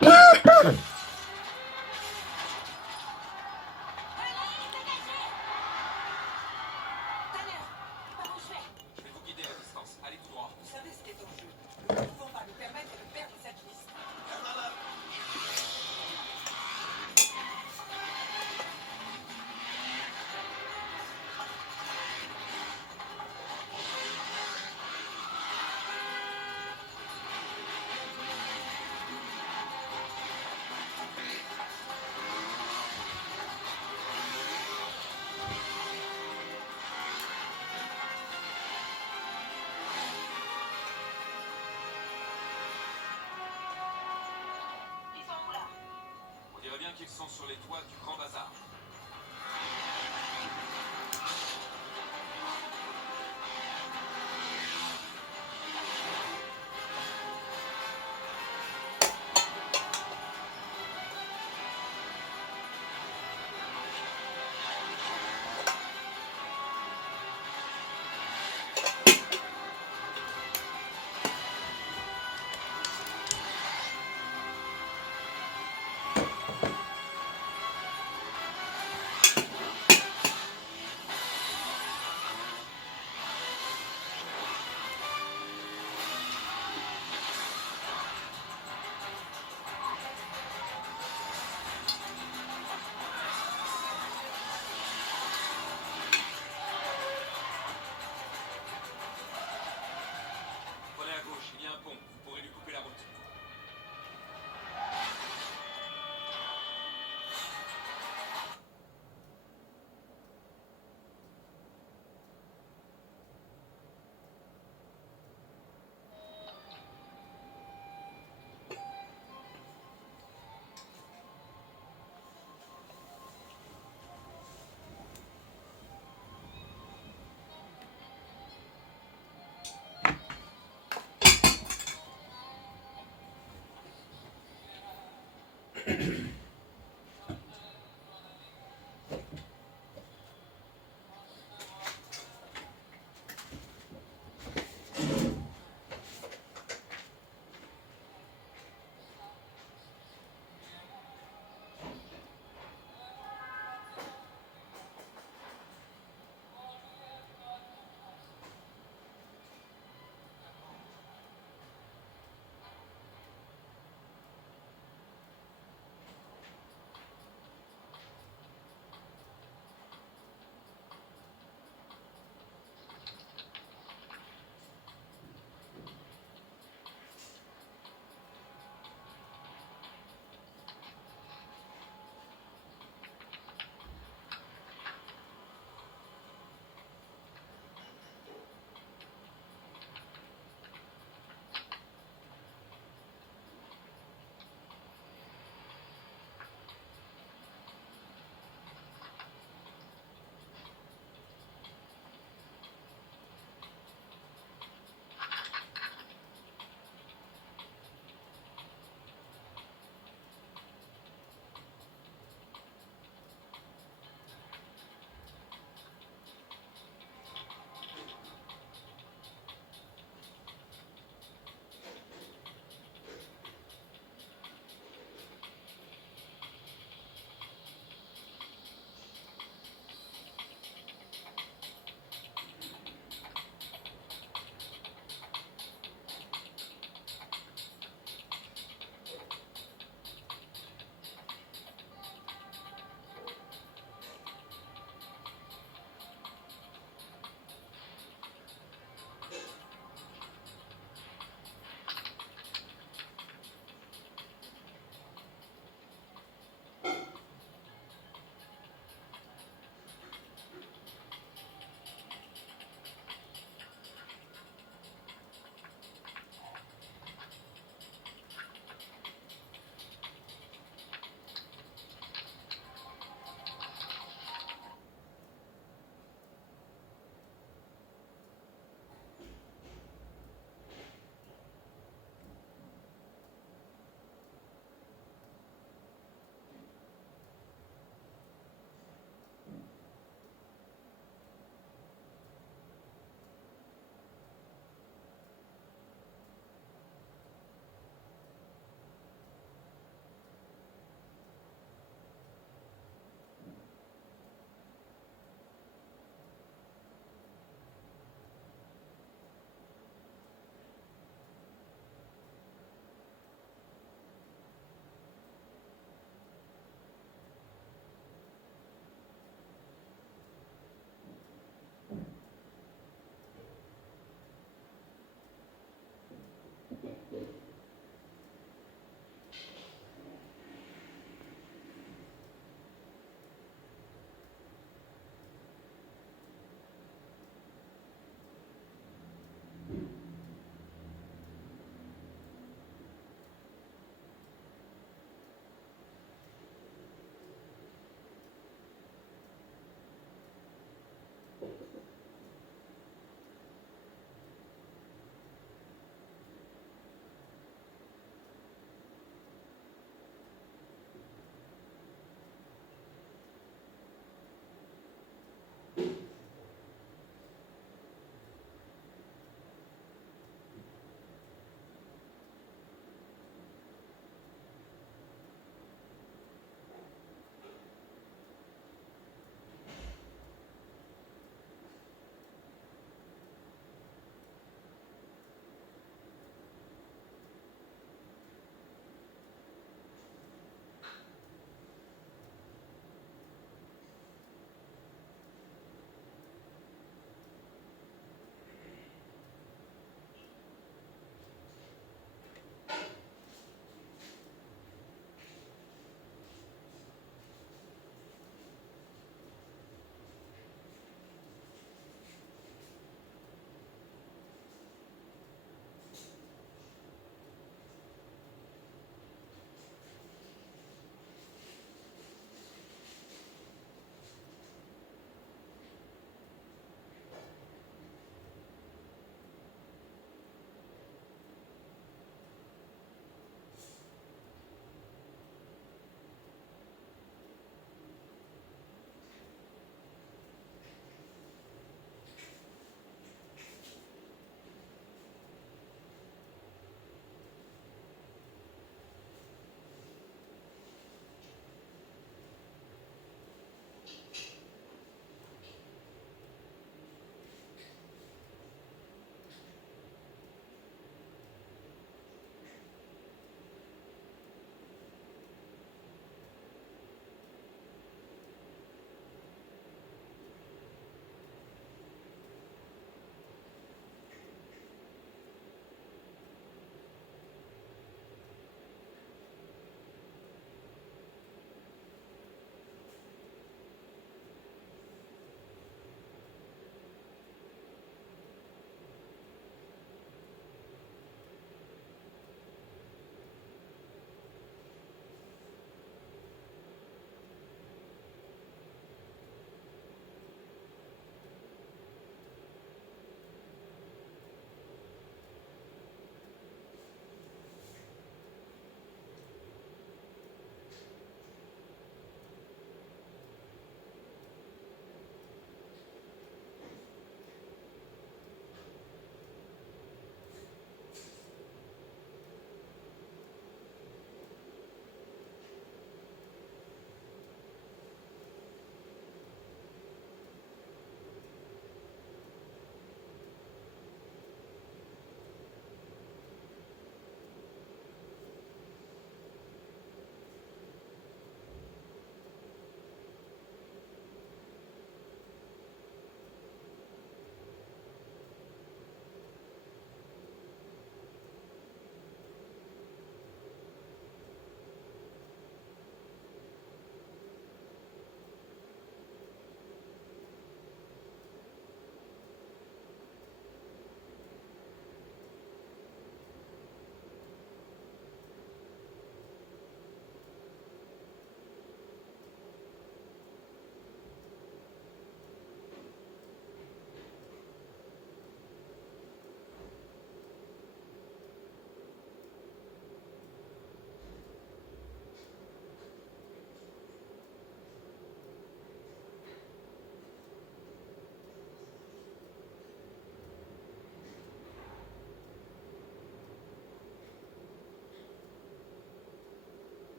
Je vais vous guider à distance. Allez tout droit. Vous savez ce qui est en jeu. Nous ne pouvons pas nous permettre de perdre cette liste. Ils sont où là? On dirait bien qu'ils sont sur les toits du Grand Bazar.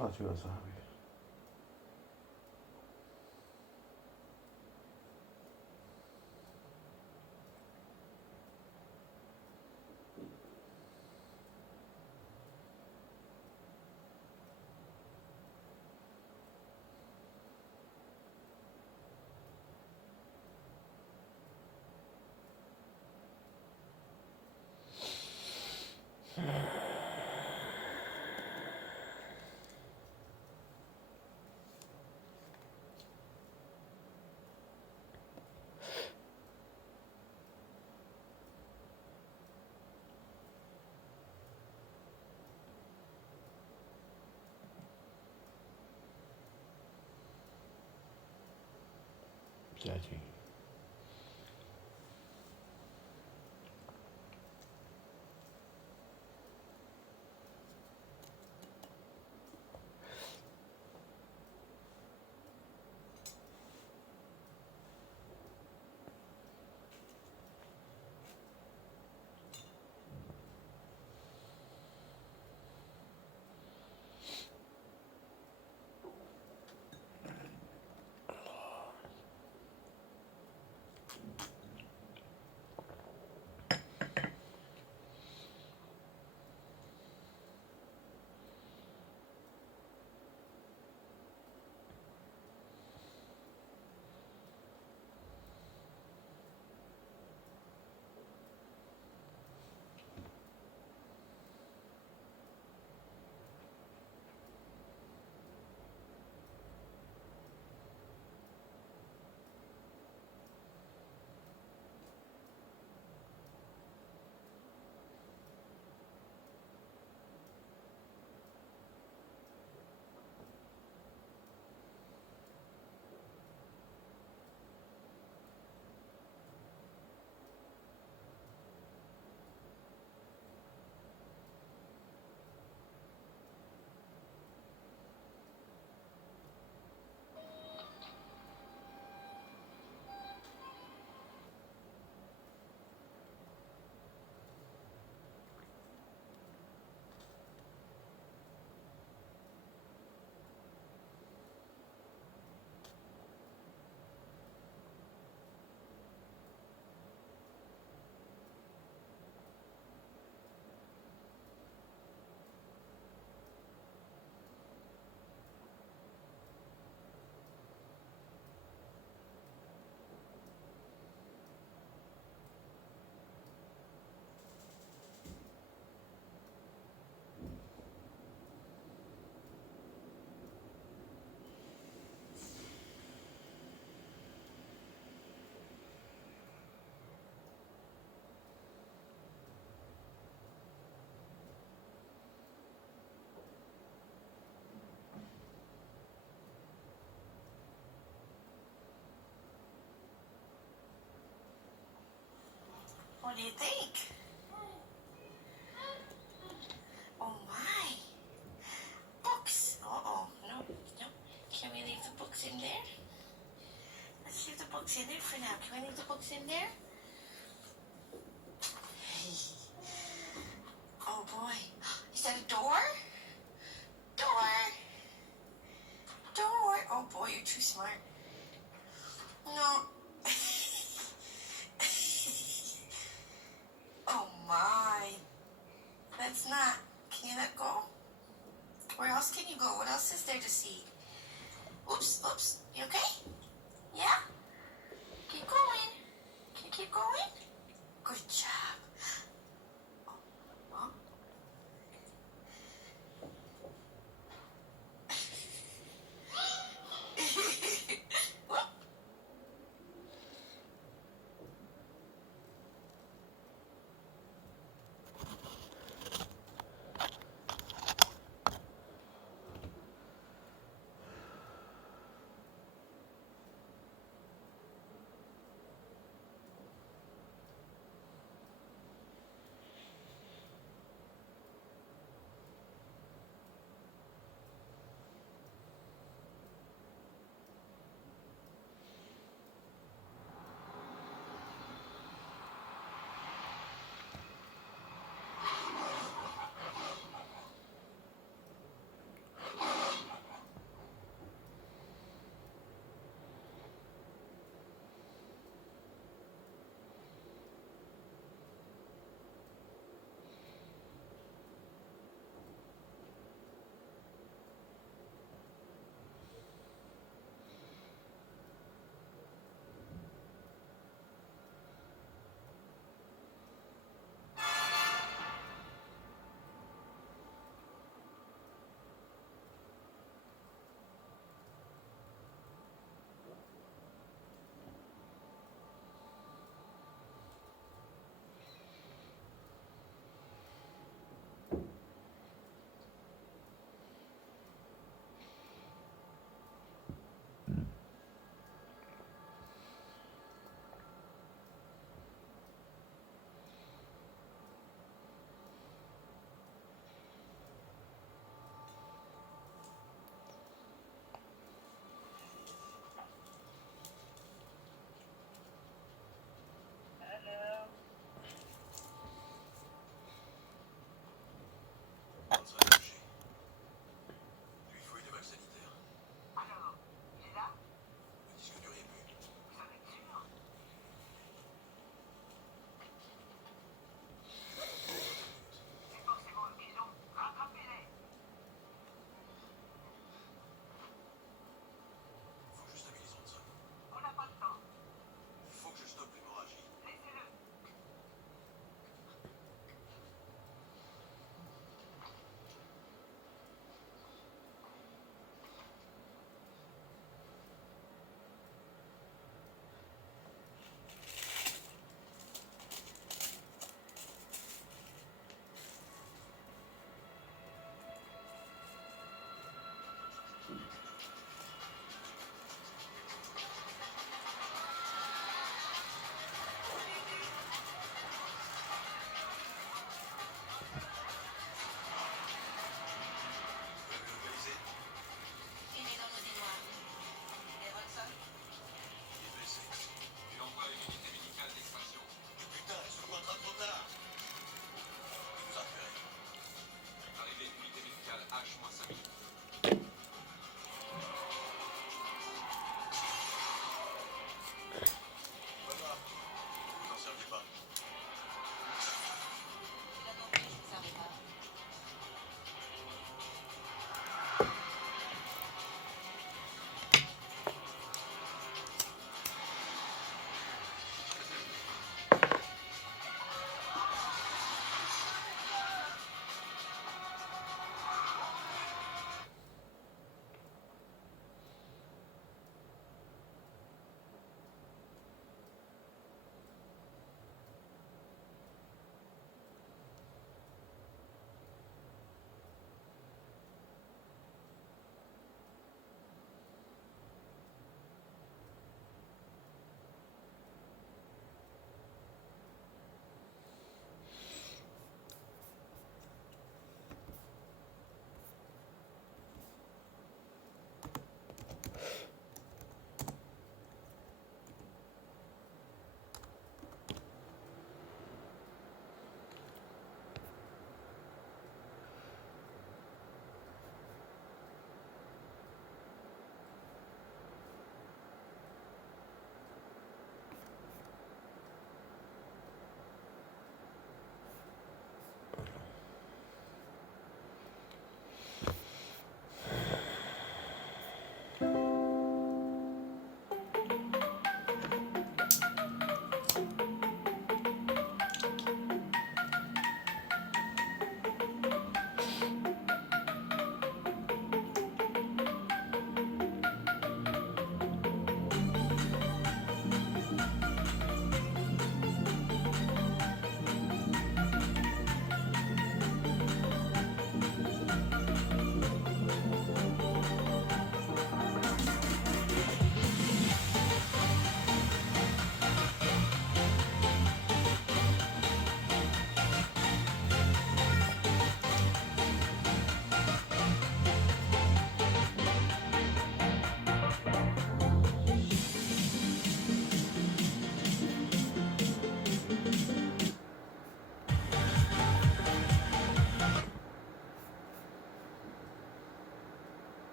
فاطمة يا صاحبي. بتاعتي. What do you think? Oh my. Books. Uh-oh. No, no. Can we leave the books in there? Let's leave the books in there for now. Can we leave the books in there? Oh boy. Is that a door? Door. Door. Oh boy, you're too smart. No. Oh my. That's not. Can you let go? Where else can you go? What else is there to see? Oops, oops. You okay? Yeah? Keep going. Can you keep going? Good job. Oh, huh?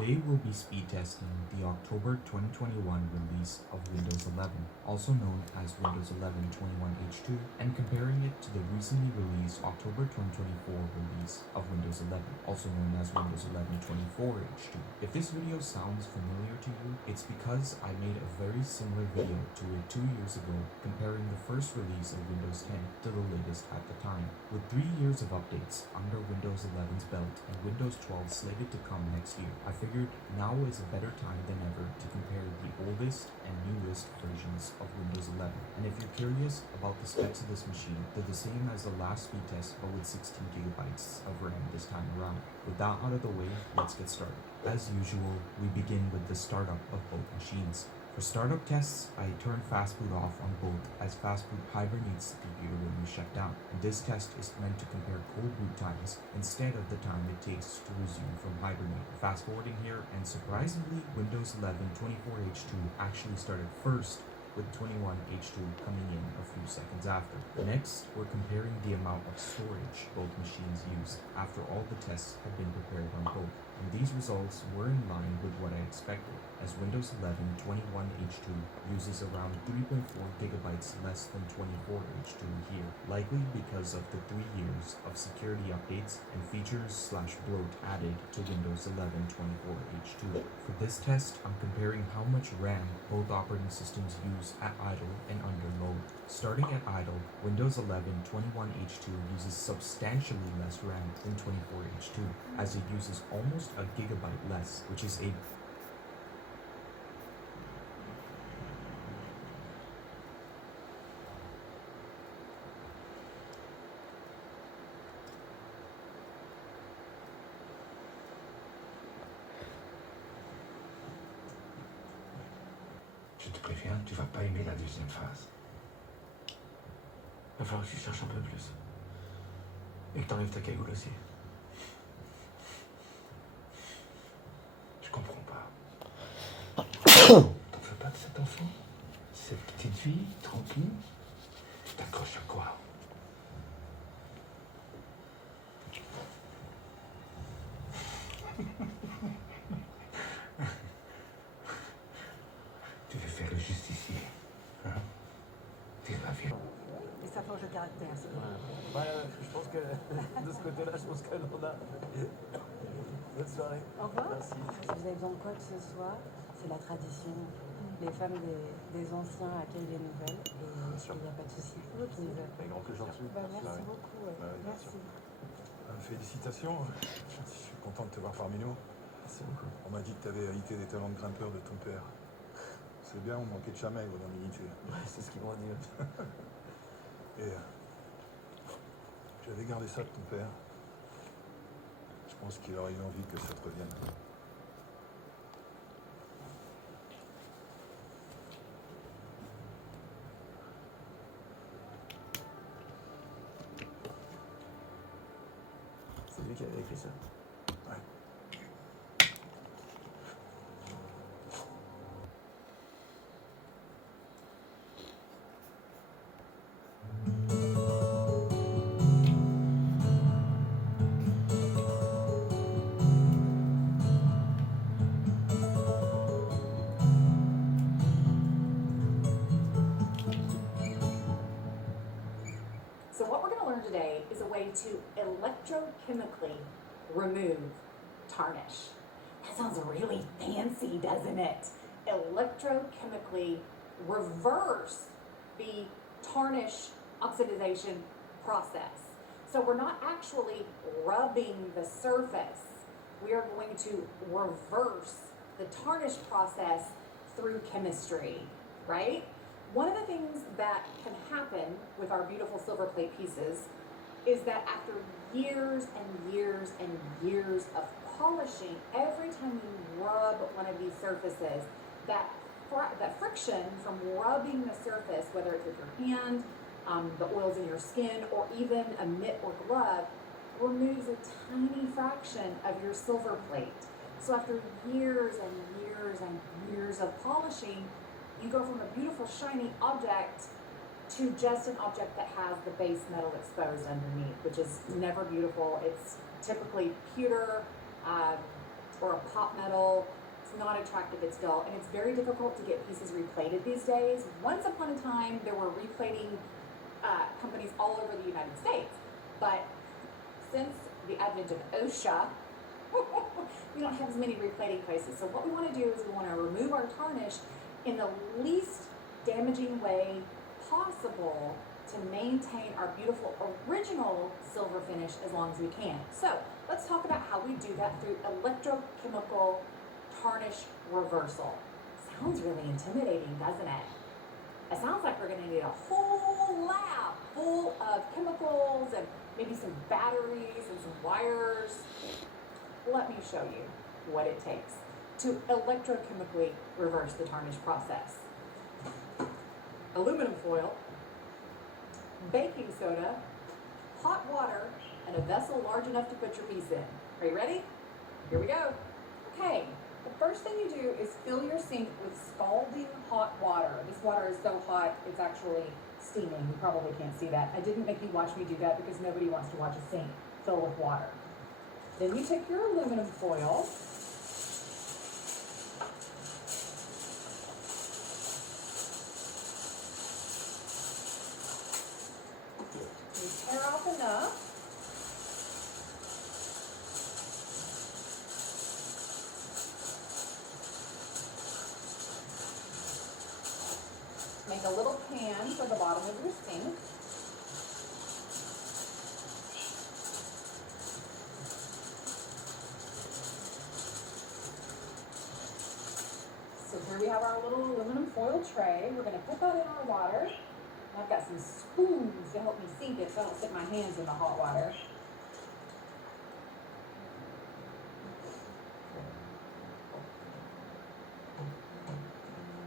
Today we'll be speed testing the October 2021 release of Windows 11, also known as Windows 11 21H2, and comparing it to the recently released October 2024 release of Windows 11, also known as Windows 11 24H2. If this video sounds familiar to you, it's because I made a very similar video to it 2 years ago comparing the first release of Windows 10 to the latest at the time. With 3 years of updates under Windows 11's belt and Windows 12 slated to come next year, I figured now is a better time than ever to compare the oldest and newest versions of Windows 11. And if you're curious about the specs of this machine, they're the same as the last speed test but with 16 gigabytes of RAM this time around. With that out of the way, let's get started. As usual, we begin with the startup of both machines. For startup tests, I turn fastboot off on both as fastboot hibernates the computer when we shut down. And this test is meant to compare cold boot times instead of the time it takes to resume from hibernate. Fast forwarding here, and surprisingly, Windows 11 24H2 actually started first, with 21H2 coming in a few seconds after. Next, we're comparing the amount of storage both machines used after all the tests had been prepared on both. And these results were in line with what I expected, as Windows 11 21H2 uses around 3.4 gigabytes less than 24H2 here, likely because of the 3 years of security updates and features/bloat added to Windows 11 24H2. For this test, I'm comparing how much RAM both operating systems use at idle and under load. Starting at idle, Windows 11 21H2 uses substantially less RAM than 24H2, as it uses almost a gigabyte less, which is a Je te préviens, tu vas pas aimer la deuxième phase. Va falloir que tu cherches un peu plus. Et que t'enlèves ta cagoule aussi. Je comprends pas. T'en fais pas de cet enfant? Cette petite fille, tranquille? Tu t'accroches à quoi? Tu veux faire le justicier, hein? T'es ma vie. Et ça forge le caractère, c'est vrai. Je pense que de ce côté-là, je pense qu'elle en a. Bonne soirée. Au revoir. Merci. Si vous avez besoin de quoi que ce soit, c'est la tradition. Les femmes des anciens accueillent les nouvelles et il n'y a pas de souci. Avec grand plaisir. Merci beaucoup. Ouais. bien Merci. Félicitations, je suis content de te voir parmi nous. Merci beaucoup. On m'a dit que tu avais hérité des talents de grimpeur de ton père. C'est bien, on manquait de chamaigre dans l'unité. Ouais, c'est ce qu'ils m'ont dit. Et j'avais gardé ça de ton père. Je pense qu'il aurait eu envie que ça te revienne. C'est lui qui avait écrit ça. Ouais. So what we're going to learn today is a way to electrochemically remove tarnish. That sounds really fancy, doesn't it? Electrochemically reverse the tarnish oxidation process. So we're not actually rubbing the surface. We are going to reverse the tarnish process through chemistry, right? One of the things that can happen with our beautiful silver plate pieces is that after years and years and years of polishing, every time you rub one of these surfaces, that friction from rubbing the surface, whether it's with your hand, the oils in your skin, or even a mitt or glove, removes a tiny fraction of your silver plate. So after years and years and years of polishing, you go from a beautiful shiny object to just an object that has the base metal exposed underneath, which is never beautiful. It's typically pewter, or a pop metal. It's not attractive, it's dull, and it's very difficult to get pieces replated these days. Once upon a time, there were replating companies all over the United States, but since the advent of OSHA, we don't have as many replating places. So what we want to do is we want to remove our tarnish in the least damaging way possible to maintain our beautiful original silver finish as long as we can. So let's talk about how we do that through electrochemical tarnish reversal. Sounds really intimidating, doesn't it? It sounds like we're going to need a whole lab full of chemicals and maybe some batteries and some wires. Let me show you what it takes to electrochemically reverse the tarnish process. Aluminum foil, baking soda, hot water, and a vessel large enough to put your piece in. Are you ready? Here we go. Okay, the first thing you do is fill your sink with scalding hot water. This water is so hot, it's actually steaming. You probably can't see that. I didn't make you watch me do that because nobody wants to watch a sink fill with water. Then you take your aluminum foil, you tear off enough, make a little pan for the bottom of your sink. So here we have our little aluminum foil tray. We're going to put that in our water. I've got some spoons to help me sink it so I don't stick my hands in the hot water.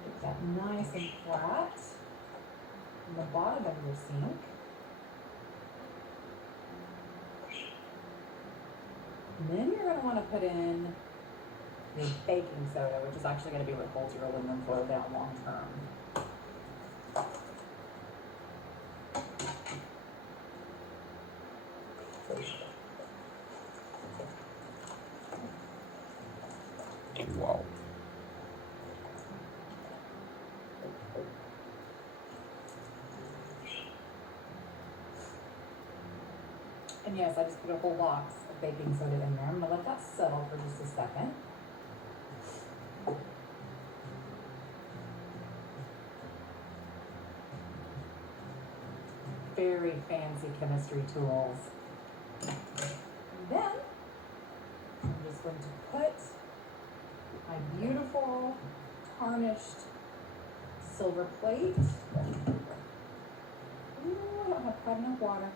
Get that nice and flat in the bottom of your sink. And then you're going to want to put in your baking soda, which is actually going to be what holds your aluminum foil down long term. Wow. And yes, I just put a whole box of baking soda in there. I'm going to let that settle for just a second. Very fancy chemistry tools. And then I'm just going to put my beautiful tarnished silver plate. Ooh, I don't have quite enough water.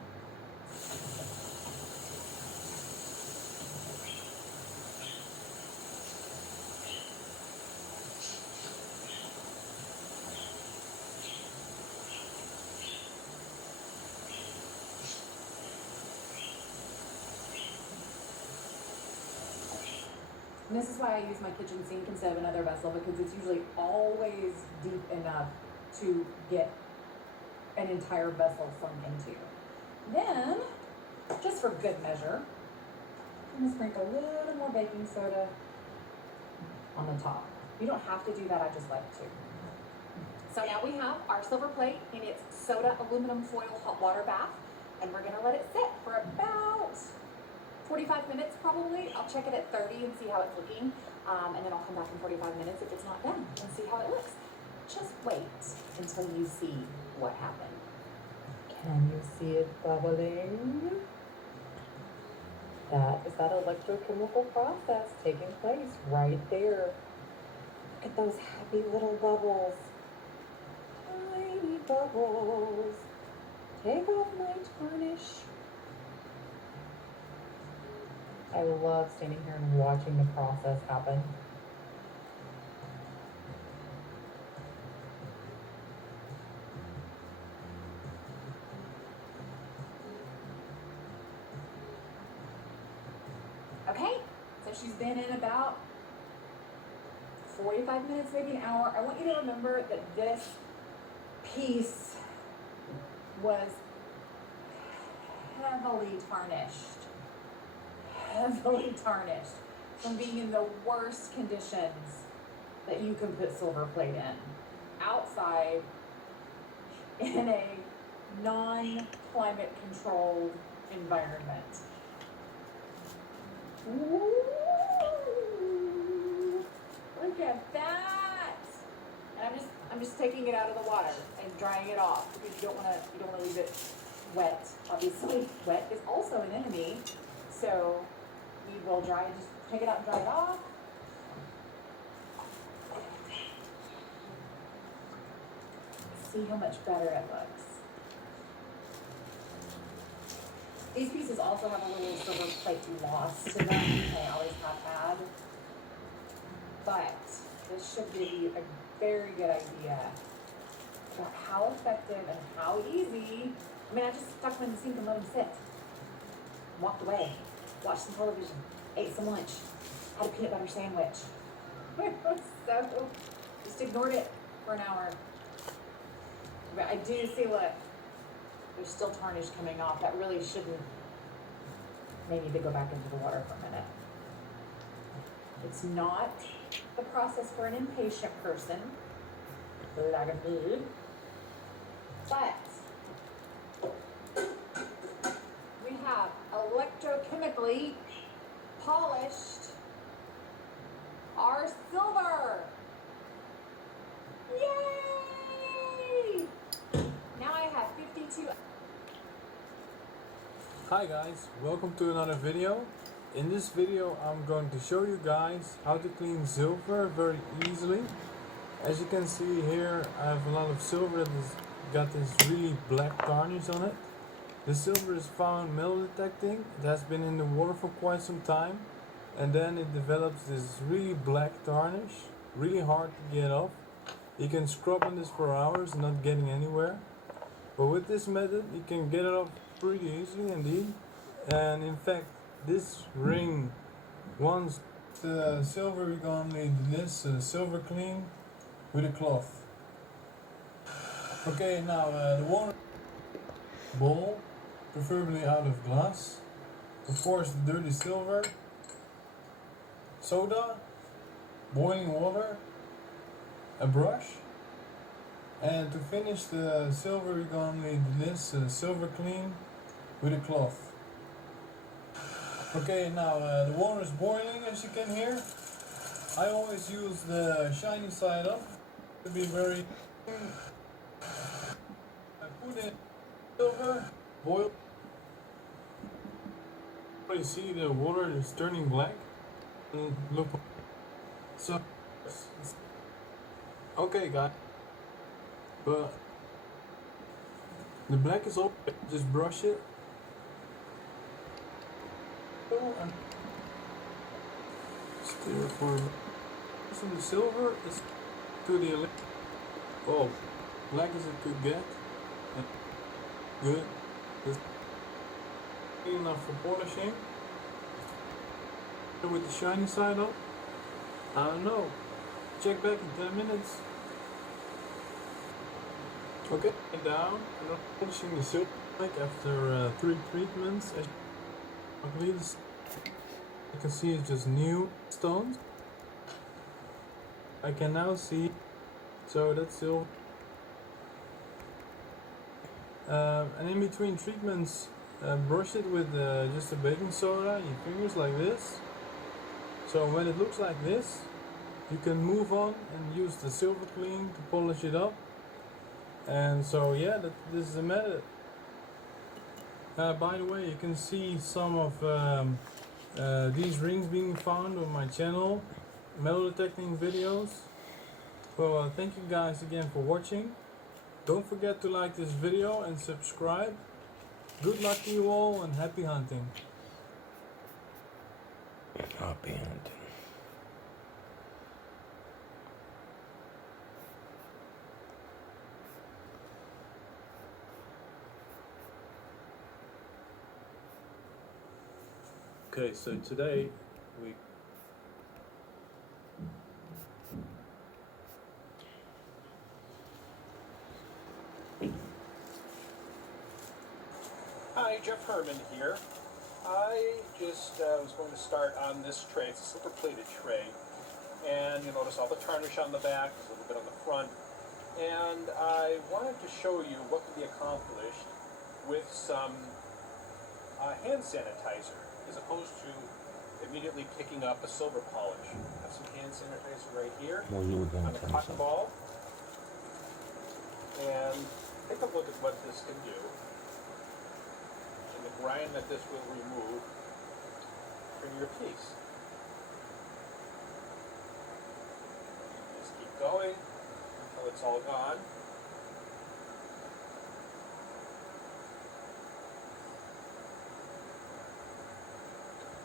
And this is why I use my kitchen sink instead of another vessel, because it's usually always deep enough to get an entire vessel sunk into. Then, just for good measure, I'm going to sprinkle a little more baking soda on the top. You don't have to do that, I just like to. So now we have our silver plate in its soda aluminum foil hot water bath, and we're going to let it sit for about 45 minutes probably. I'll check it at 30 and see how it's looking. And then I'll come back in 45 minutes if it's not done and see how it looks. Just wait until you see what happened. Can you see it bubbling? That is that electrochemical process taking place right there. Look at those happy little bubbles. Tiny bubbles. Take off my tarnish. I love standing here and watching the process happen. Okay, so she's been in about 45 minutes, maybe an hour. I want you to remember that this piece was heavily tarnished. Heavily tarnished. from being in the worst conditions that you can put silver plate in. Outside, in a non-climate controlled environment. Ooh, look at that! And I'm just taking it out of the water and drying it off because you don't wanna leave it wet. Obviously, wet is also an enemy. So we will just take it out and dry it off. See how much better it looks. These pieces also have a little silver plate lost to them. They always have had. But this should give you a very good idea about how effective and how easy. I mean, I just stuck them in the sink and let them sit. Walked away, watched some television, ate some lunch, had a peanut butter sandwich. So, just ignored it for an hour. But I do see, look, there's still tarnish coming off. That really shouldn't. May need to go back into the water for a minute. It's not the process for an impatient person, like me, but we have electrochemically polished our silver. Yay! Now I have 52. Hi guys, welcome to another video. In this video I'm going to show you guys how to clean silver very easily. As you can see here, I have a lot of silver that has got this really black tarnish on it. The silver is found metal detecting. It has been in the water for quite some time, and then it develops this really black tarnish, really hard to get off. You can scrub on this for hours not getting anywhere, but with this method you can get it off pretty easily indeed. And in fact, this ring, once the silver, we're gonna need this silver clean with a cloth. Okay, now the water bowl, preferably out of glass. Of course, the dirty silver, soda, boiling water, a brush, and to finish the silver, we're gonna need this silver clean with a cloth. Okay, now the water is boiling, as you can hear. I always use the shiny side up to be very. I put in silver, boil. You see the water is turning black. Look. So, okay, guys. But the black is all. Just brush it. And steer for from the silver is to the electric. Oh, black as it could get. Good. It's clean enough for polishing. With the shiny side up. I don't know. Check back in 10 minutes. Okay, down. And I'm polishing the silver after 3 treatments. You can see it's just new stones. I can now see, so that's silver. And in between treatments, brush it with just a baking soda, your fingers like this. So when it looks like this, you can move on and use the silver clean to polish it up. And so yeah, this is the method. By the way, you can see some of these rings being found on my channel, metal detecting videos. Well, thank you guys again for watching. Don't forget to like this video and subscribe. Good luck to you all and happy hunting. Happy hunting. Okay, so today we Hi, Jeff Herman here. I just was going to start on this tray. It's a silver plated tray. And you notice all the tarnish on the back, a little bit on the front. And I wanted to show you what can be accomplished with some hand sanitizer, as opposed to immediately picking up a silver polish. I have some hand sanitizer right here on the cotton ball. And take a look at what this can do, and the grime that this will remove from your piece. Just keep going until it's all gone.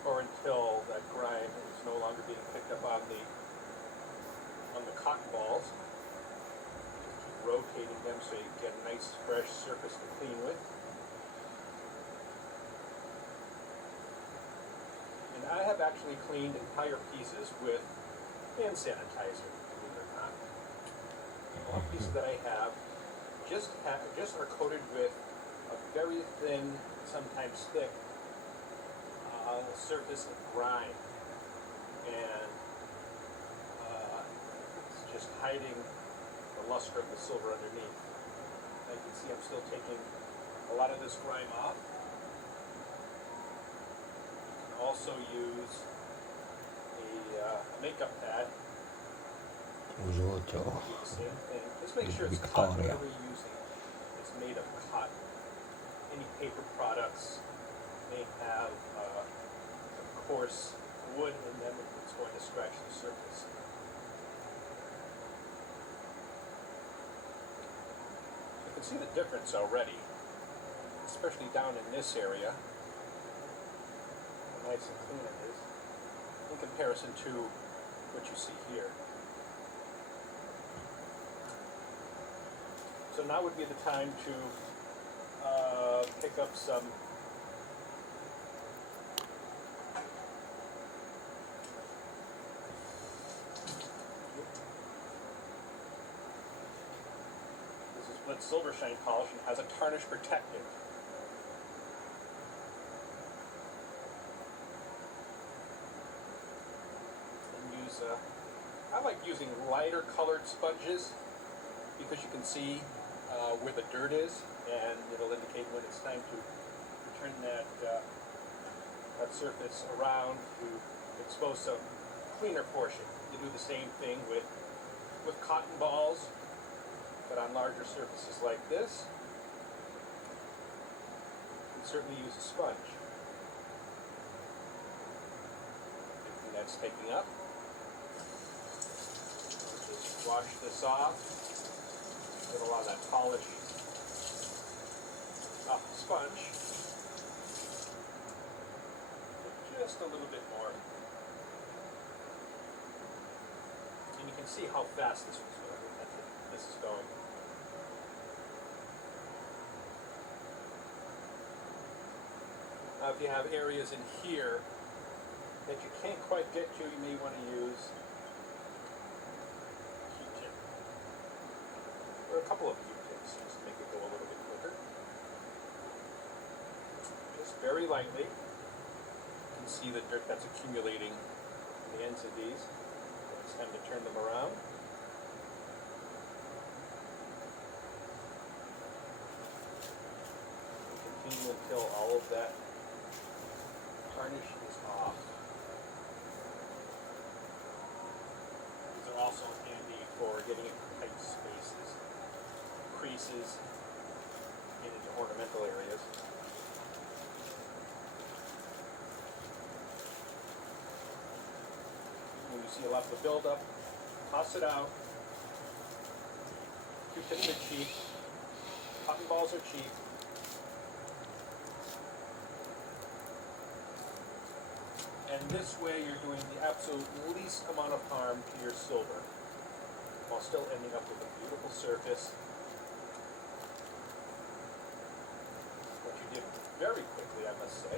Or until that grime is no longer being picked up on the cotton balls. Keep rotating them so you get a nice fresh surface to clean with. And I have actually cleaned entire pieces with hand sanitizer, believe it or not. All the pieces that I have just are coated with a very thin, sometimes thick surface of grime, and it's just hiding the luster of the silver underneath. And you can see I'm still taking a lot of this grime off. You can also use a makeup pad. Do the same thing. Just make sure it's cotton. Whatever you're using is made of cotton. Any paper products may have coarse wood in them, it's going to scratch the surface. You can see the difference already, especially down in this area. How nice and clean it is in comparison to what you see here. So now would be the time to pick up some Silver Shine polish, and has a tarnish protectant. And use I like using lighter colored sponges because you can see where the dirt is, and it'll indicate when it's time to turn that surface around to expose some cleaner portion. You do the same thing with cotton balls. But on larger surfaces like this, you can certainly use a sponge. Everything that's taking up. Just wash this off. Get a lot of that polish off the sponge. Just a little bit more. And you can see how fast this is going. If you have areas in here that you can't quite get to, you may want to use Q-tip. Or a couple of Q-tips, just to make it go a little bit quicker. Just very lightly. You can see the dirt that's accumulating on the ends of these. It's time to turn them around. Continue until all of that tarnish is off. These are also handy for getting into tight spaces, creases, and into ornamental areas. When you see a lot of the buildup, toss it out. Q-tips are cheap. Cotton balls are cheap. And this way you're doing the absolute least amount of harm to your silver, while still ending up with a beautiful surface. What you did very quickly, I must say.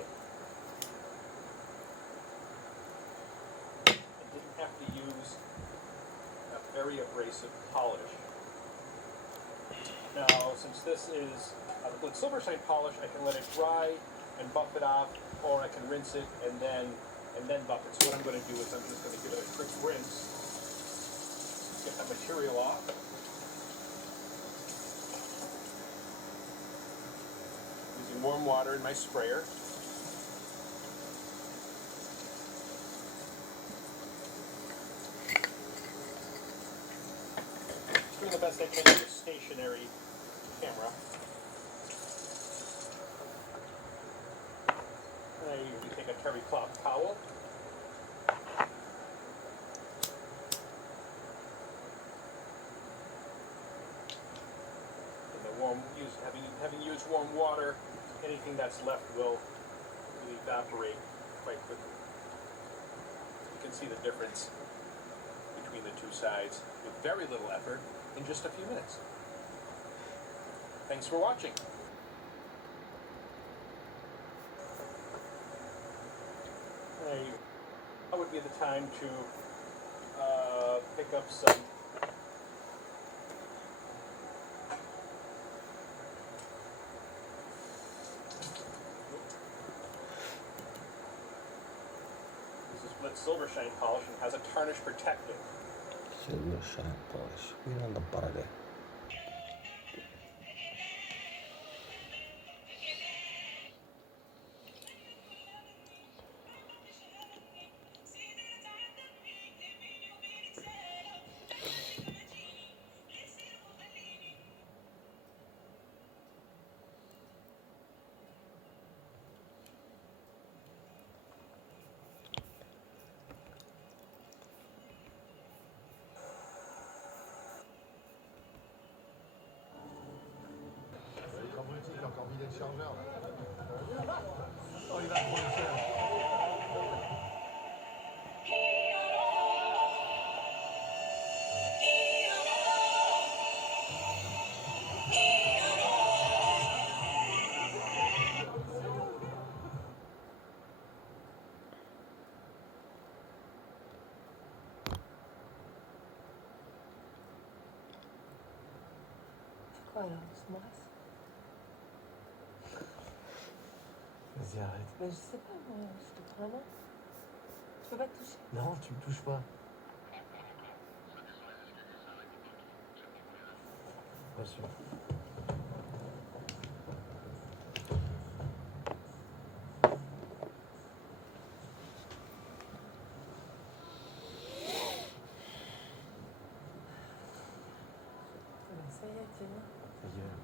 And didn't have to use a very abrasive polish. Now, since this is a liquid silver shine polish, I can let it dry and buff it off, or I can rinse it and then buff it. So what I'm going to do is I'm just going to give it a quick rinse, get that material off. Using warm water in my sprayer. Doing the best I can with a stationary camera. And I usually take a terry cloth towel. And the having used warm water, anything that's left will evaporate quite quickly. You can see the difference between the two sides with very little effort in just a few minutes. Thanks for watching. Now would be the time to pick up some this is Blitz Silver Shine polish and has a tarnish protective. Silver Shine polish. Mira la pared. Il a encore vidé le chargeur là. Oh, il va prendre cher. Quoi alors? On s'embrasse? Vas-y, arrête. Mais je sais pas, moi, je te prends la main. Je peux pas te toucher. Non, tu me touches pas. Pas sûr. Ça y est, tu viens. Ta gueule.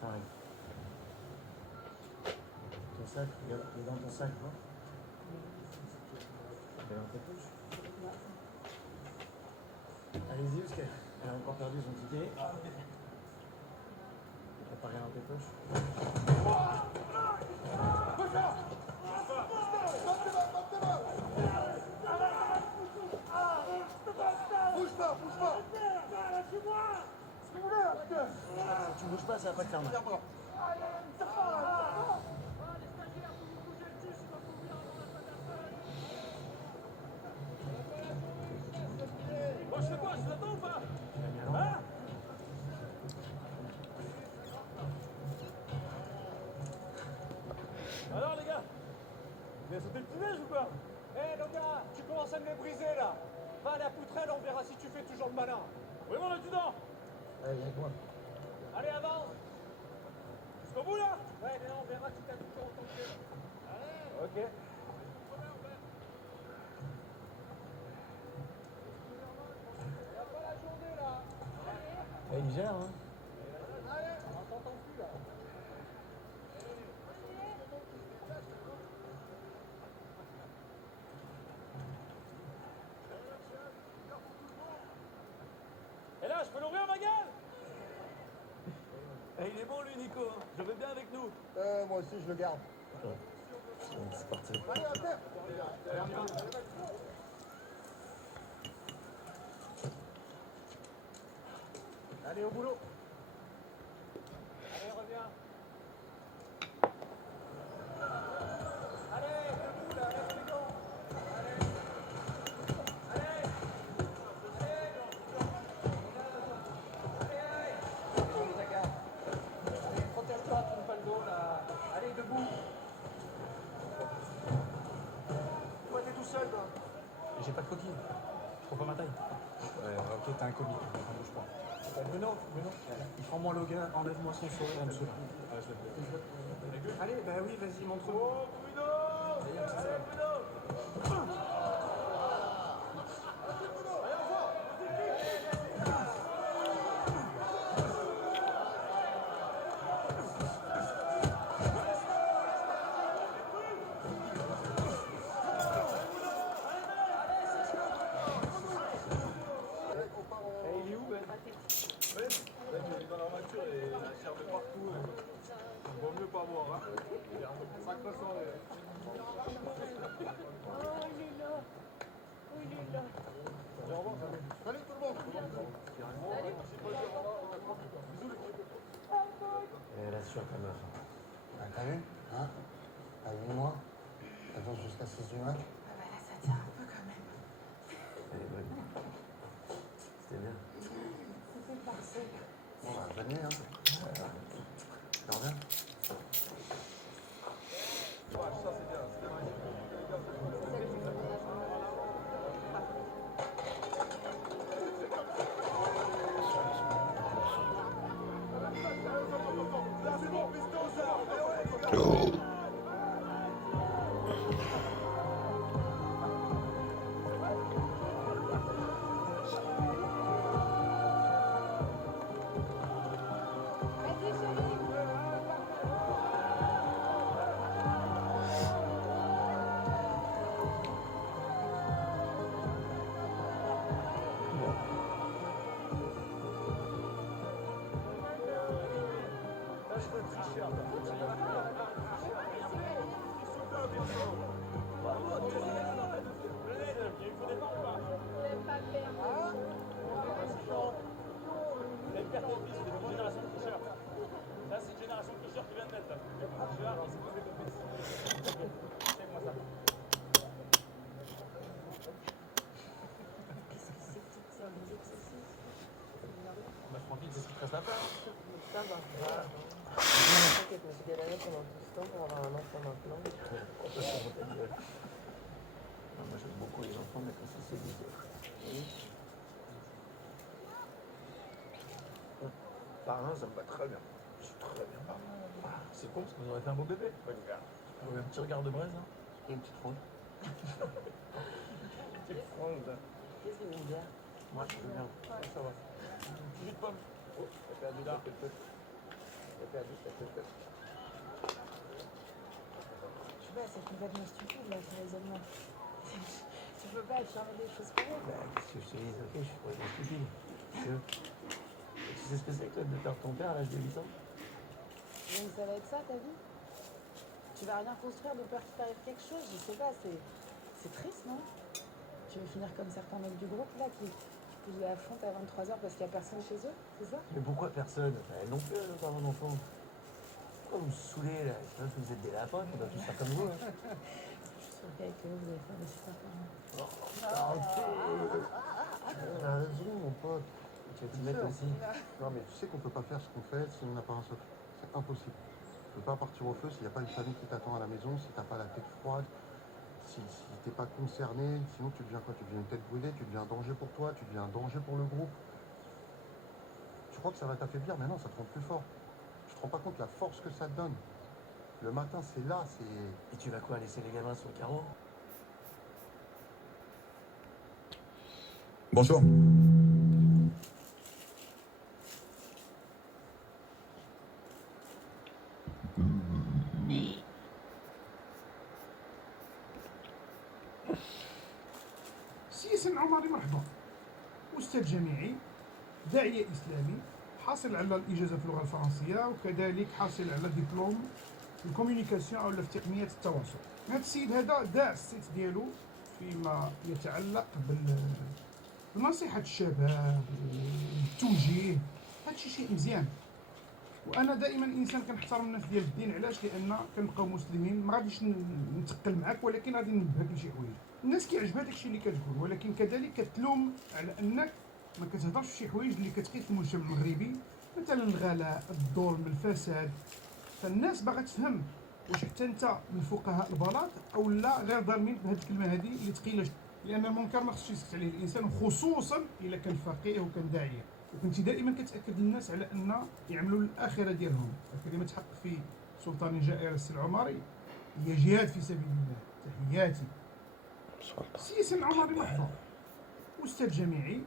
Ça arrive. Ton sac, il est dans ton sac, quoi. Il est dans ta poche. Allez-y, parce qu'elle a encore perdu son ticket. T'as pas rien dans tes poches. Tu bouges pas, ça va pas te faire mal. Moi je fais quoi? Je l'attends ou pas? Hein? Alors les gars, vous avez sauté le petit-déj ou quoi? Eh Loga, tu commences à me les briser là. Va à la poutrelle, on verra si tu fais toujours le malin. Oui mon adjudant. Allez, viens avec moi. Allez avance. Jusqu'au bout là? Ouais mais là on verra si t'as tout en tant que... Allez. Ok. Y'a pas la journée là. Il gère, hein. Allez, on t'entend plus là. Et là, je peux l'ouvrir ma gueule? Il est bon lui, Nico. Je le veux bien avec nous. Moi aussi, je le garde. C'est parti. Allez, à terre. Allez, on y va. Allez, au boulot. Allez, reviens. Allez, debout là, lève les gants. Allez. Allez. Allez. J'ai pas de coquille. Je trouve pas ma taille. Ok, t'as un colis, on bouge pas. Bruno, il prend-moi le gars, enlève-moi son sourire en dessous là. Allez, bah oui, vas-y, montre-moi. Oh, Bruno! Elle assure ta meuf. Ah, t'as vu? Hein? T'as vu moi? Attends jusqu'à 6 du mat? Ah bah là, ça tient un peu quand même. Elle est bonne. C'était bien. C'était parfait. Bon, bah, bonne nuit, hein. Dors bien. Ça va. T'inquiète, mais j'ai galéré pendant tout ce temps pour avoir un enfant maintenant. Moi j'aime beaucoup les enfants, mais quand c'est vite. Parrain, ça me va très bien. Je suis très bien parrain. C'est con parce qu'on aurait fait un beau bébé. Un petit regard de braise, hein. Et une petite fraude. Petite fronde. Qu'est-ce que vous voulez dire? Moi je veux bien. Ça va. Jus de pomme. Oh, t'as perdu là. T'as perdu ta tête. Tu vois, c'est complètement stupide là, ce raisonnement. Tu peux pas affirmer des choses pareilles. Bah, qu'est-ce que je te dis? Ok, je suis complètement stupide. Tu sais ce que c'est que de perdre ton père à l'âge de 8 ans? Donc ça va être ça ta vie? Tu vas rien construire de peur qu'il t'arrive quelque chose, je sais pas, c'est triste, non? Tu veux finir comme certains mecs du groupe là qui poussent de la fonte à 23h parce qu'il n'y a personne chez eux, c'est ça? Mais pourquoi personne? Elle non plus, elle veut pas avoir d'enfant. Pourquoi vous me saoulez là? Je sais pas si vous êtes des lapins, on doit tous faire comme vous. Hein. Je suis sûre qu'avec eux, vous allez faire des super parents. Elle a raison, mon pote. Tu vas t'y mettre aussi. Non, mais tu sais qu'on peut pas faire ce qu'on fait si on n'a pas un socle. C'est impossible. Tu peux pas partir au feu s'il n'y a pas une famille qui t'attend à la maison, si t'as pas la tête froide, si t'es pas concerné, sinon tu deviens quoi? Tu deviens une tête brûlée, tu deviens un danger pour toi, tu deviens un danger pour le groupe. Tu crois que ça va t'affaiblir, mais non, ça te rend plus fort. Tu te rends pas compte la force que ça te donne. Le matin, c'est là, c'est... Et tu vas quoi, laisser les gamins sur le carreau? Bonjour. سي عمري مرحبا، أستاذ جامعي، داعية إسلامي، حاصل على الإجازة في اللغة الفرنسية وكذلك حاصل على دبلوم الكوميونيكاسيون أو في تقنية التواصل. هذا السيد هذا داع السيت ديالو فيما يتعلق بنصيحة الشباب والتوجيه. هادشي شيء مزيان، وانا دائما انسان كنحترم الناس ديال الدين. علاش؟ لان كنبقاو مسلمين. ما غاديش نتقل معاك، ولكن غادي ننبهك لشي حوايج. الناس كيعجبها داكشي اللي كتقول، ولكن كذلك كتلوم على انك ما كتهضرش في شي حوايج اللي كتقيس المجتمع المغربي، مثلا الغلاء، الظلم، الفساد. فالناس باغا تفهم واش حتى انت من فقهاء البلاط او لا غير ظالمين بهذه الكلمه هذه اللي ثقيله لان المنكر ما خصش يسكت عليه الانسان، خصوصا الا كان فقيه وكان داعيه. وكنت دائما كتاكد الناس على ان يعملوا الاخره ديالهم. كلمه حق في سلطان جائر السي العمري هي جهاد في سبيل الله. تحياتي. سياسي العمري محظوظ استاذ جامعي.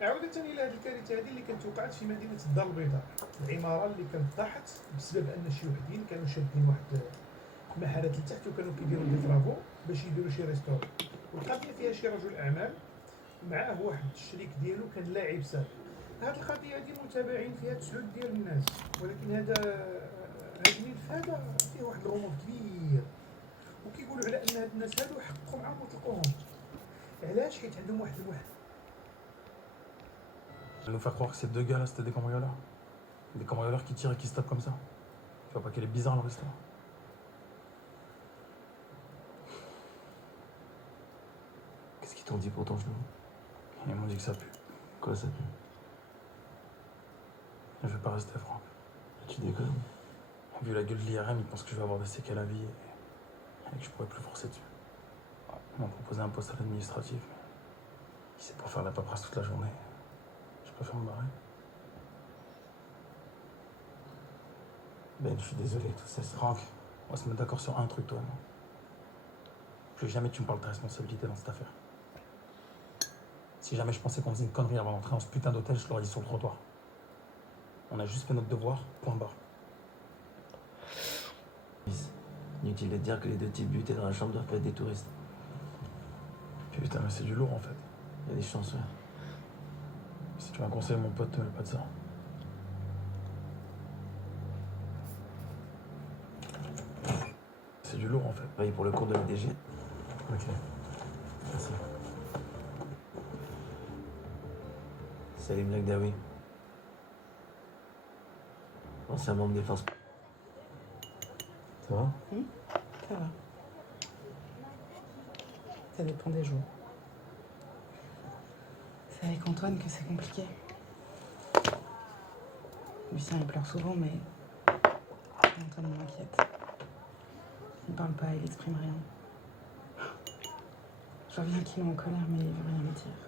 عودة إلى هذه الكارثة هذه اللي كانت وقعت في مدينة الدار البيضاء، العمارة اللي كانت طاحت بسبب أن شي وحدين كانوا شادين واحد محلات لتحت وكانوا كيديروا دي طرافو باش يديروا شي ريستورون، والقضية فيها شي رجل أعمال معاه واحد الشريك ديالو كان لاعب سابق. هاد القضية هادي متابعين فيها 9 ديال الناس، ولكن هاد الملف هذا فيه واحد الغموض كبير، وكيقولوا على أن هاد الناس هادو حققوا معاهم وطلقوهم. علاش؟ حيت عندهم واحد Elle nous fait croire que ces deux gars là c'était des cambrioleurs. Des cambrioleurs qui tirent et qui se tapent comme ça. Tu vois pas qu'elle est bizarre leur histoire. Qu'est-ce qu'ils t'ont dit pour ton genou? Ils m'ont dit que ça pue. Quoi ça pue? Je vais pas rester franc. Tu déconnes? Vu la gueule de l'IRM, ils pensent que je vais avoir des séquelles à vie et que je pourrais plus forcer dessus. Ils m'ont proposé un poste à l'administratif. Si c'est pour faire la paperasse toute la journée, je préfère me barrer. Ben, je suis désolé, tout ça. Franck, on va se mettre d'accord sur un truc, toi et moi. Plus jamais tu me parles de ta responsabilité dans cette affaire. Si jamais je pensais qu'on faisait une connerie avant d'entrer dans ce putain d'hôtel, je l'aurais dit sur le trottoir. On a juste fait notre devoir, point barre. Inutile de dire que les deux types butés dans la chambre doivent pas être des touristes. Putain, mais c'est du lourd en fait. Il y a des chances, ouais. Si tu m'as conseillé, mon pote, te mêle pas de ça. C'est du lourd en fait. Oui, pour le compte de la DG. Ok. Merci. Salim Lagdawi. Ancien membre des forces. Ça va? Ça va. Ça dépend des jours. C'est avec Antoine que c'est compliqué. Lucien, il pleure souvent, mais Antoine m'inquiète. Il parle pas, il exprime rien. Je vois bien qu'il est en colère, mais il veut rien me dire.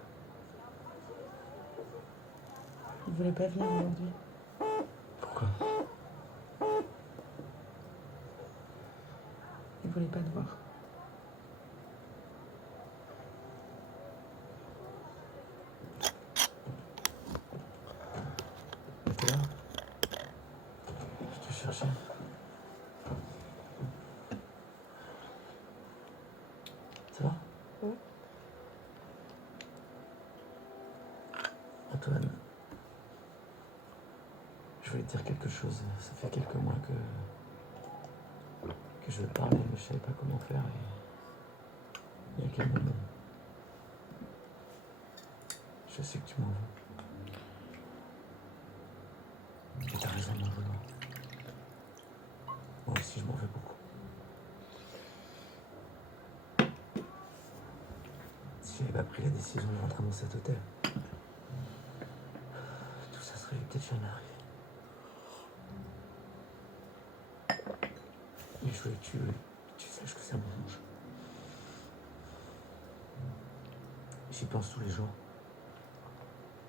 Il voulait pas venir aujourd'hui. Pourquoi? Il voulait pas te voir. T'es là? Je te cherchais. Ça va? Oui. Antoine, je voulais te dire quelque chose. Ça fait quelques mois que je veux te parler, mais je savais pas comment faire. Et il y a quel moment? Je sais que tu m'en veux. Et t'as raison de m'en vouloir. Moi aussi, je m'en veux beaucoup. Si j'avais pas pris la décision de rentrer dans cet hôtel, tout ça serait peut-être jamais arrivé. Mais je voulais que tu saches que ça me ronge. J'y pense tous les jours.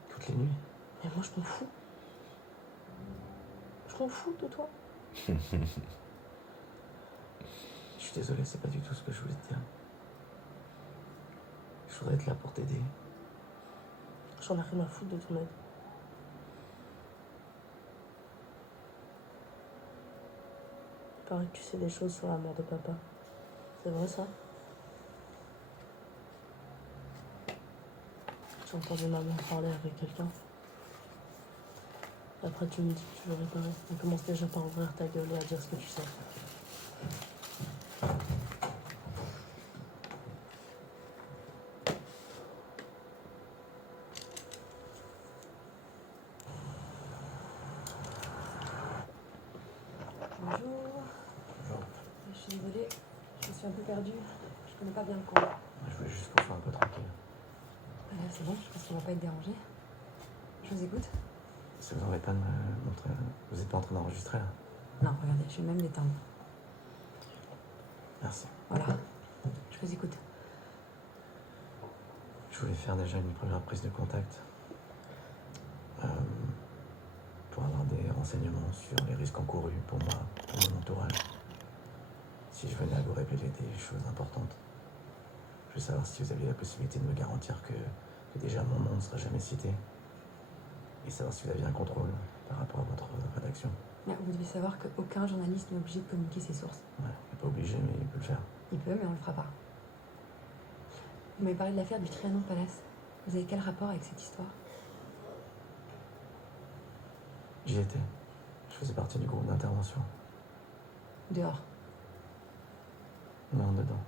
Toutes les nuits. Mais moi, je m'en fous. Je m'en fous de toi. Je suis désolé, c'est pas du tout ce que je voulais te dire. Je voudrais être là pour t'aider. J'en ai rien à foutre de ton aide. Il paraît que tu sais des choses sur la mort de papa. C'est vrai ça? J'ai entendu maman parler avec quelqu'un. Après tu me dis que tu veux réparer. On commence déjà par ouvrir ta gueule et à dire ce que tu sais. Bonjour. Bonjour. Je suis désolée, je me suis un peu perdue. Je connais pas bien le coin. Je voulais juste qu'on soit un peu tranquille. C'est bon, je pense qu'on va pas être dérangé. Je vous écoute. Ça vous embête pas de me montrer. Vous êtes pas en train d'enregistrer là? Non, regardez, je vais même l'éteindre. Merci. Voilà, je vous écoute. Je voulais faire déjà une première prise de contact. Pour avoir des renseignements sur les risques encourus pour moi, pour mon entourage. Si je venais à vous révéler des choses importantes. Je veux savoir si vous aviez la possibilité de me garantir que déjà mon nom ne sera jamais cité. Et savoir si vous aviez un contrôle par rapport à votre rédaction. Là, vous devez savoir qu'aucun journaliste n'est obligé de communiquer ses sources. Ouais, il n'est pas obligé, mais il peut le faire. Il peut, mais on le fera pas. Vous m'avez parlé de l'affaire du Trianon Palace. Vous avez quel rapport avec cette histoire? J'y étais. Je faisais partie du groupe d'intervention. Dehors. Non, dedans.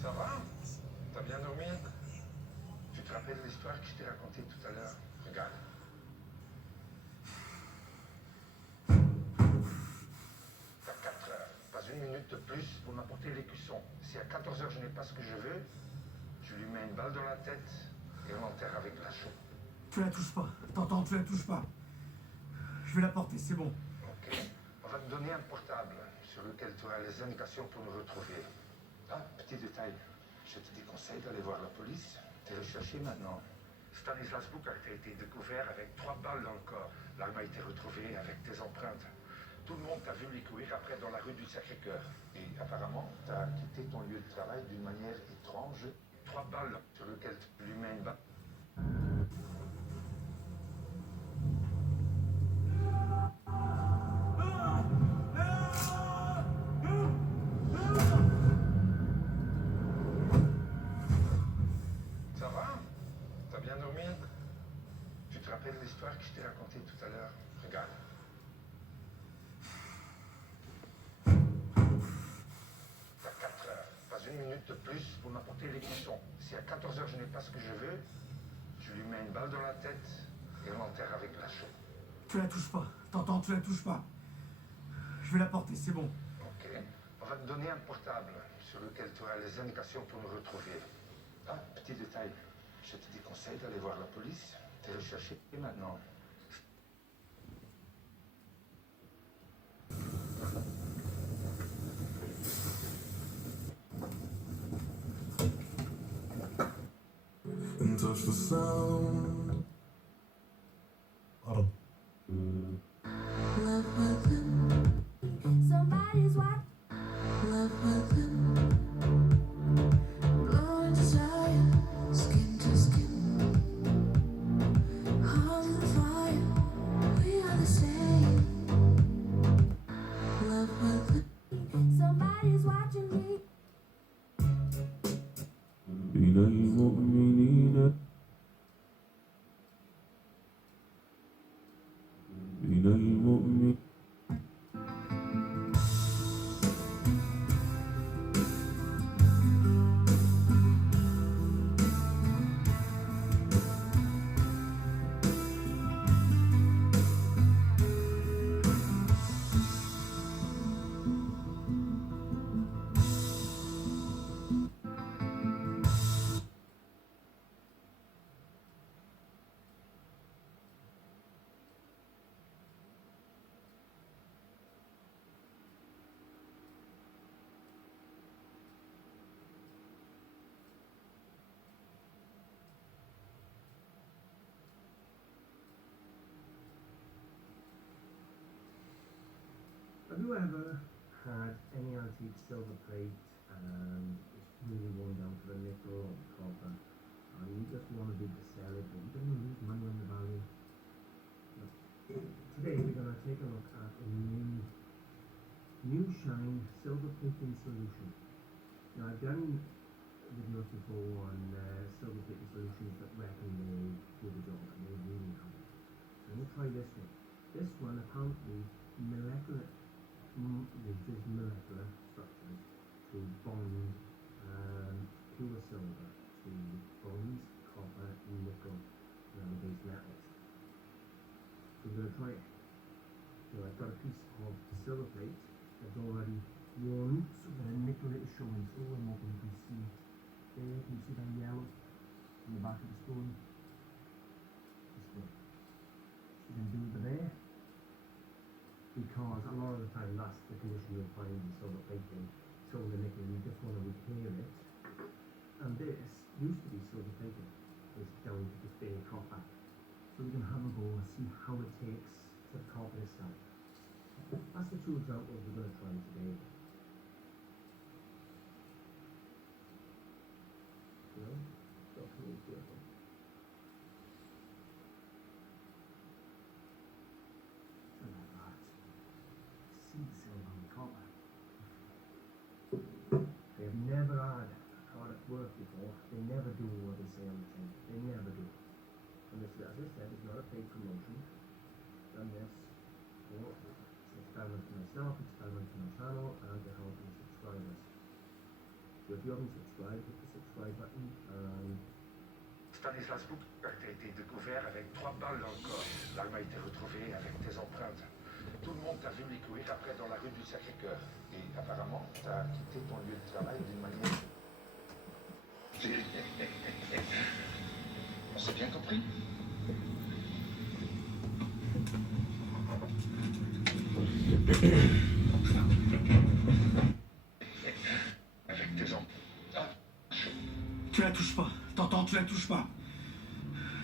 Ça va? T'as bien dormi? Tu te rappelles l'histoire que je t'ai racontée tout à l'heure? Regarde. T'as 4 heures, pas une minute de plus pour m'apporter l'écusson. Si à 14 heures je n'ai pas ce que je veux, je lui mets une balle dans la tête et on l'enterre avec de la chaux. Tu la touches pas. T'entends, tu la touches pas. Je vais la porter, c'est bon. Ok. On va te donner un portable sur lequel tu auras les indications pour nous retrouver. Ah, petit détail. Je te déconseille d'aller voir la police. T'es recherché maintenant. Stanislas Bukart a été découvert avec 3 balles dans le corps. L'arme a été retrouvée avec tes empreintes. Tout le monde t'a vu lui courir après dans la rue du Sacré-Cœur. Et apparemment, t'as quitté ton lieu de travail d'une manière étrange. 3 balles sur lesquelles tu lui mets une balle. Ça va? T'as bien dormi? Tu te rappelles l'histoire que je t'ai racontée tout à l'heure? Regarde. T'as 4 heures, pas une minute de plus pour m'apporter l'écusson. Si à 14 heures je n'ai pas ce que je veux, je lui mets une balle dans la tête et on l'enterre avec de la chaux. Tu la touches pas. T'entends, tu la touches pas. Je vais la porter, c'est bon. Ok. On va te donner un portable sur lequel tu auras les indications pour nous retrouver. Ah, petit détail. Je te déconseille d'aller voir la police. T'es recherché maintenant. And touch the sound. you ever had any antique silver plate and it's really worn down to the nickel or the copper and you just wanted to sell it but you don't want to lose money on the value? Look, today we're going to take a look at a new shine silver plating solution. Now I've done videos before on silver plating solutions that reckon they do the job and they really haven't. So I'm going to try this one. This one apparently uses molecular structures to bond pure silver to bronze, copper, nickel and other base metals. So we're going to try it. So I've got a piece of silver plate that's already worn, so the nickel is showing through and what you can see there, you can see that yellow in the back of the stone. This way. So you can do it there, because a lot of the time that's the condition you'll find in silver plating, silver nickel, you just want to repair it. And this used to be silver plating, it's down to just being copper. So we can have a go and see how it takes to the copper itself. That's the two examples we're going to try today. You know, that's really beautiful. And like that. See the silver and the copper. They have never had a product work before. They never do what they say on the tin. They never do. And this, as I said, it's not a paid promotion. Done this for experiment for myself, experiment for my channel, and to help my subscribers. So if you haven't subscribed, hit the subscribe button and... Stanislas Buchardt a été découvert avec 3 balles dans le corps. L'arme a été retrouvée avec tes empreintes. Tout le monde t'a vu les courir après dans la rue du Sacré-Cœur. Et apparemment, t'as quitté ton lieu de travail d'une manière... On s'est bien compris? Avec tes hommes. Tu la touches pas, t'entends, tu la touches pas.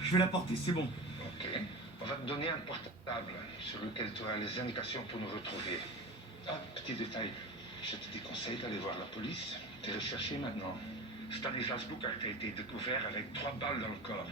Je vais la porter, c'est bon. Ok. On va te donner un portable sur lequel tu auras les indications pour nous retrouver. Ah, petit détail. Je te déconseille d'aller voir la police. T'es recherché maintenant. Stanislas Buchardt a été découvert avec 3 balles dans le corps.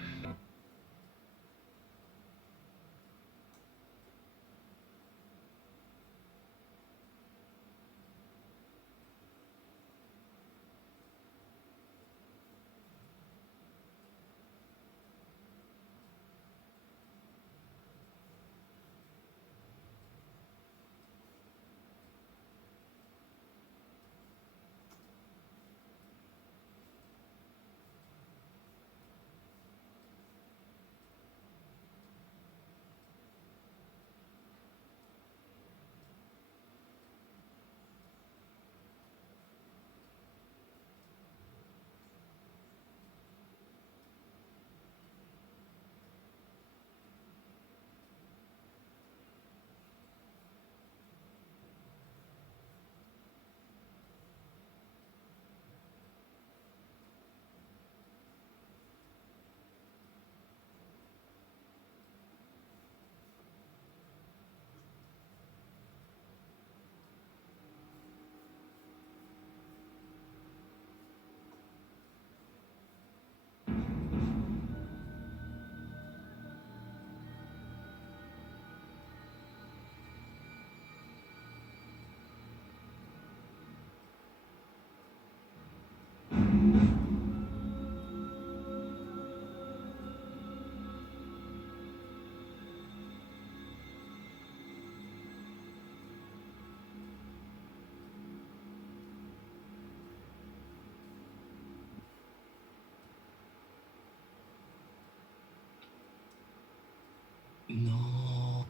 No.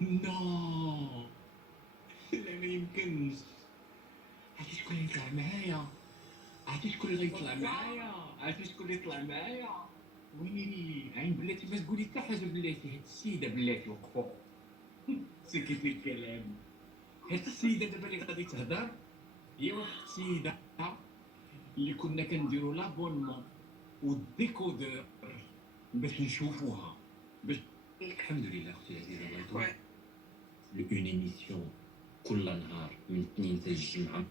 No. لا ما يمكنش. عرفتي شكون اللي يطلع معايا؟ عرفتي شكون اللي غيطلع معايا؟ عرفتي شكون اللي يطلع معايا؟ ويلي عين بلاتي ما تقولي حتى حاجه بلاتي، هاد السيده بلاتي وقفوا. سكت لي الكلام. هاد السيده دابا اللي غادي تهضر هي واحد السيده اللي كنا كنديرو لابونمون والديكودور باش نشوفوها باش الحمد لله اختي العزيزه الله يطول. لأون إيميسيون كل نهار من اثنين حتى الجمعة.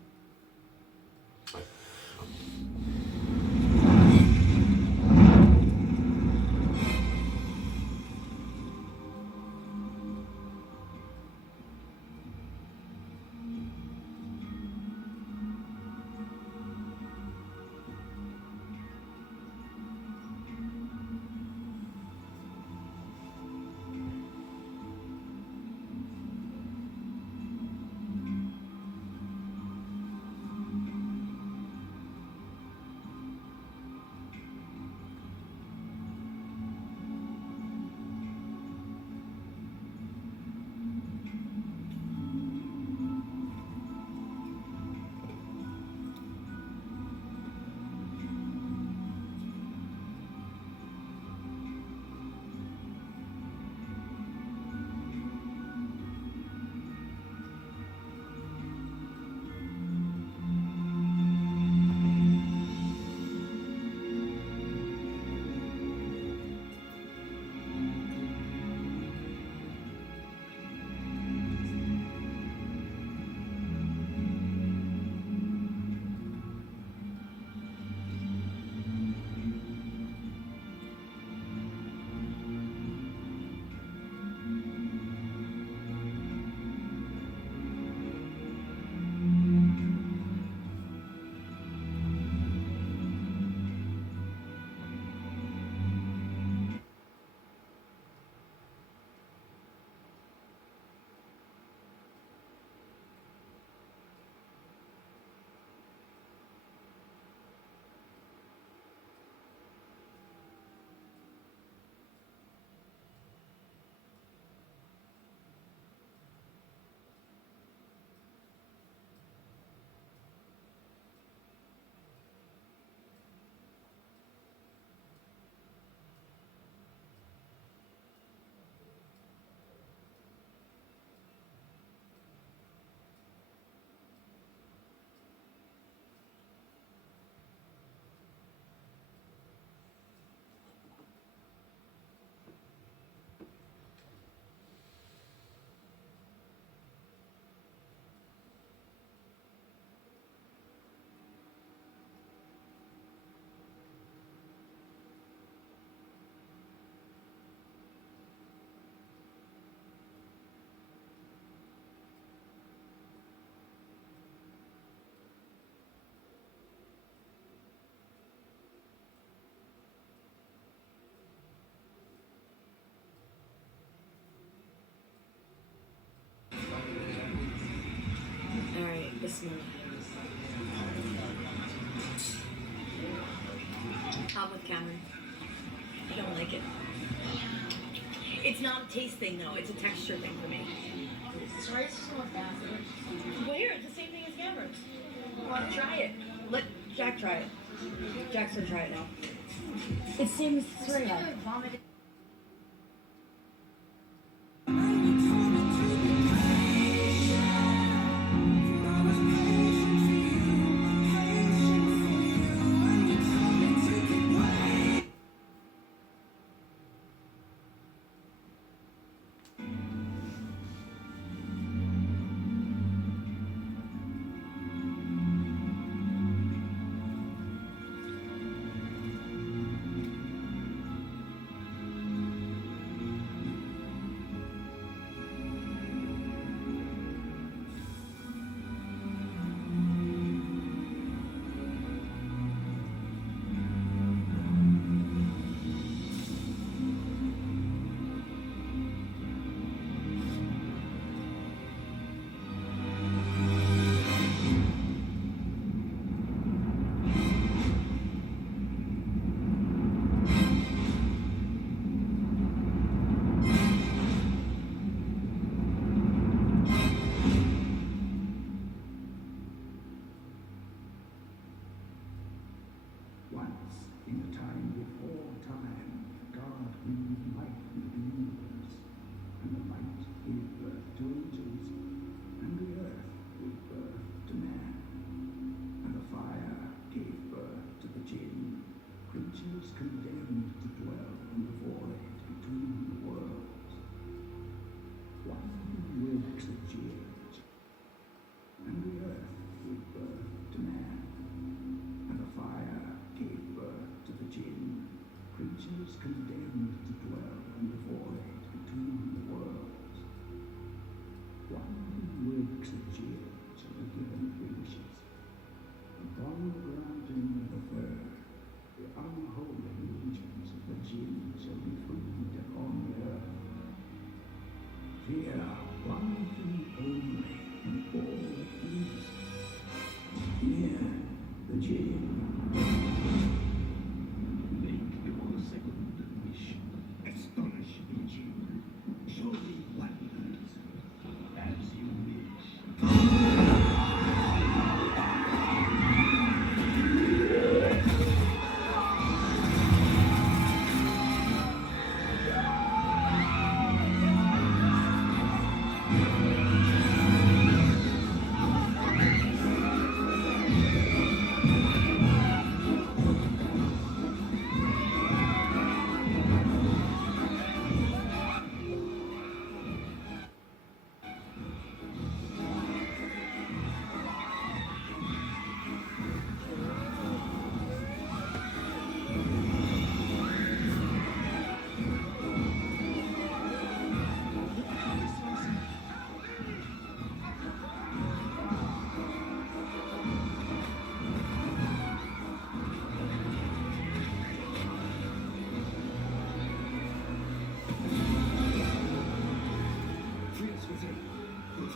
Bismillah. I'm with Cameron. I don't like it. It's not a taste thing though, it's a texture thing for me. Sorry, it's just more faster. Well, here, it's the same thing as Cameron's. Well, try it. Let Jack try it. Jack's gonna try it now. It's the same as Surya.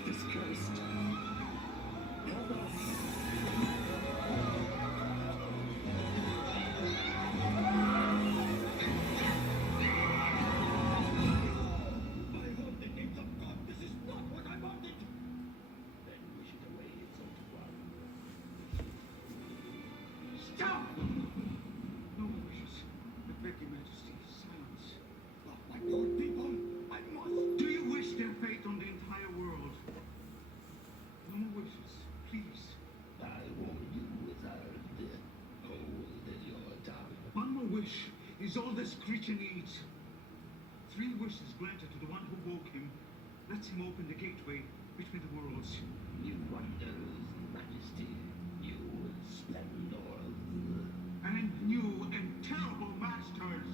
justice cursed. Stop! No more wishes. I beg your majesty, silence. My good people, I must. Do you wish their fate on the entire world? No more wishes, please. I warn you without death, hold your tongue. One more wish is all this creature needs. 3 wishes granted to the one who woke him. Lets him open the gateway between the worlds. You wonders, majesty, you splendors. And new and terrible masters.